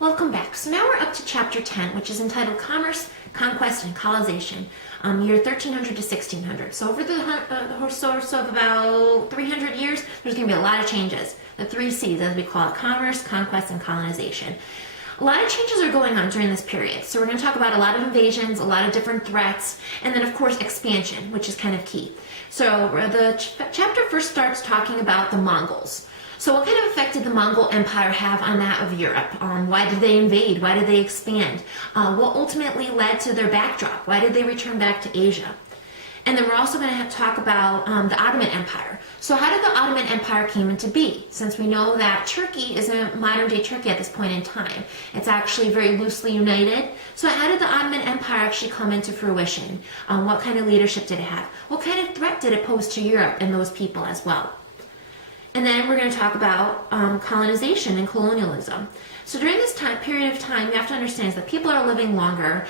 Welcome back. So now we're up to chapter 10, which is entitled Commerce, Conquest, and Colonization, year 1300 to 1600. So over the course of about 300 years, there's going to be a lot of changes. The three C's, as we call it: commerce, conquest, and colonization. A lot of changes are going on during this period. So we're going to talk about a lot of invasions, a lot of different threats, and then of course expansion, which is kind of key. So the chapter first starts talking about the Mongols. So what kind of effect did the Mongol Empire have on that of Europe? Why did they invade? Why did they expand? What ultimately led to their backdrop? Why did they return back to Asia? And then we're also going to talk about the Ottoman Empire. So how did the Ottoman Empire came into be? Since we know that Turkey isn't modern-day Turkey at this point in time. It's actually very loosely united. So how did the Ottoman Empire actually come into fruition? What kind of leadership did it have? What kind of threat did it pose to Europe and those people as well? And then we're going to talk about colonization and colonialism. So during this period of time, you have to understand that people are living longer,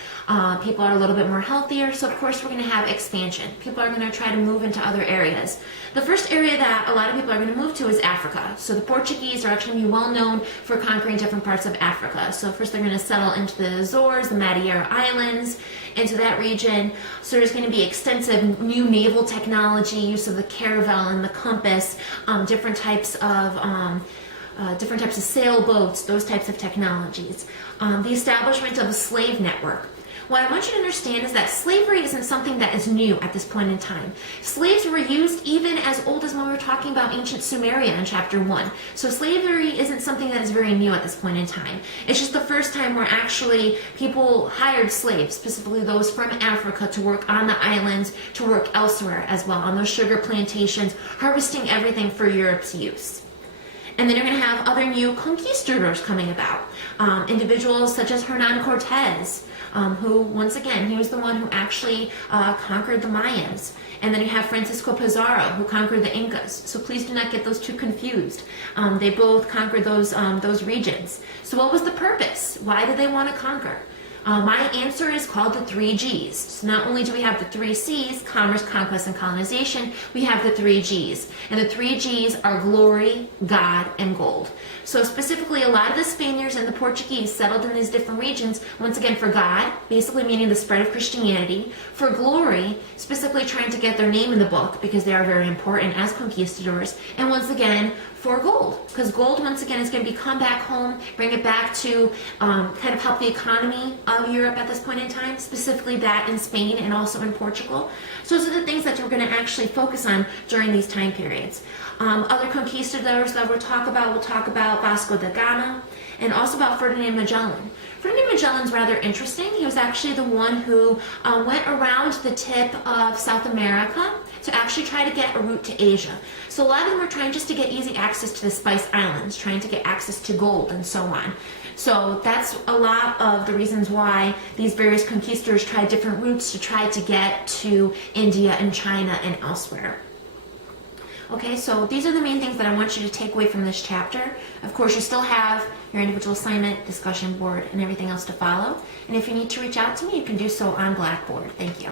people are a little bit more healthier, so of course we're going to have expansion. People are going to try to move into other areas. The first area that a lot of people are going to move to is Africa. So the Portuguese are actually going to be well known for conquering different parts of Africa. So first they're going to settle into the Azores, the Madeira Islands, into that region. So there's going to be extensive new naval technology, use of the caravel and the compass, different types of sailboats, those types of technologies. The establishment of a slave network. What I want you to understand is that slavery isn't something that is new at this point in time. Slaves were used even as old as when we were talking about ancient Sumeria in chapter 1. So slavery isn't something that is very new at this point in time. It's just the first time where actually people hired slaves, specifically those from Africa, to work on the islands, to work elsewhere as well, on those sugar plantations, harvesting everything for Europe's use. And then you're going to have other new conquistadors coming about. Individuals such as Hernan Cortez, who, once again, he was the one who actually conquered the Mayans. And then you have Francisco Pizarro, who conquered the Incas. So please do not get those two confused. They both conquered those regions. So what was the purpose? Why did they want to conquer? My answer is called the three G's. So not only do we have the three C's, commerce, conquest, and colonization, we have the three G's. And the three G's are glory, God, and gold. So specifically, a lot of the Spaniards and the Portuguese settled in these different regions, once again for God, basically meaning the spread of Christianity, for glory, specifically trying to get their name in the book because they are very important as conquistadors, and once again, for gold, because gold once again is going to be come back home, bring it back to kind of help the economy of Europe at this point in time, specifically that in Spain and also in Portugal. So those are the things that we're going to actually focus on during these time periods. Other conquistadors that we'll talk about Vasco da Gama, and also about Ferdinand Magellan. Ferdinand Magellan's rather interesting. He was actually the one who went around the tip of South America to actually try to get a route to Asia. So a lot of them were trying just to get easy access to the Spice Islands, trying to get access to gold and so on. So that's a lot of the reasons why these various conquistadors tried different routes to try to get to India and China and elsewhere. Okay, so these are the main things that I want you to take away from this chapter. Of course, you still have your individual assignment, discussion board, and everything else to follow. And if you need to reach out to me, you can do so on Blackboard. Thank you.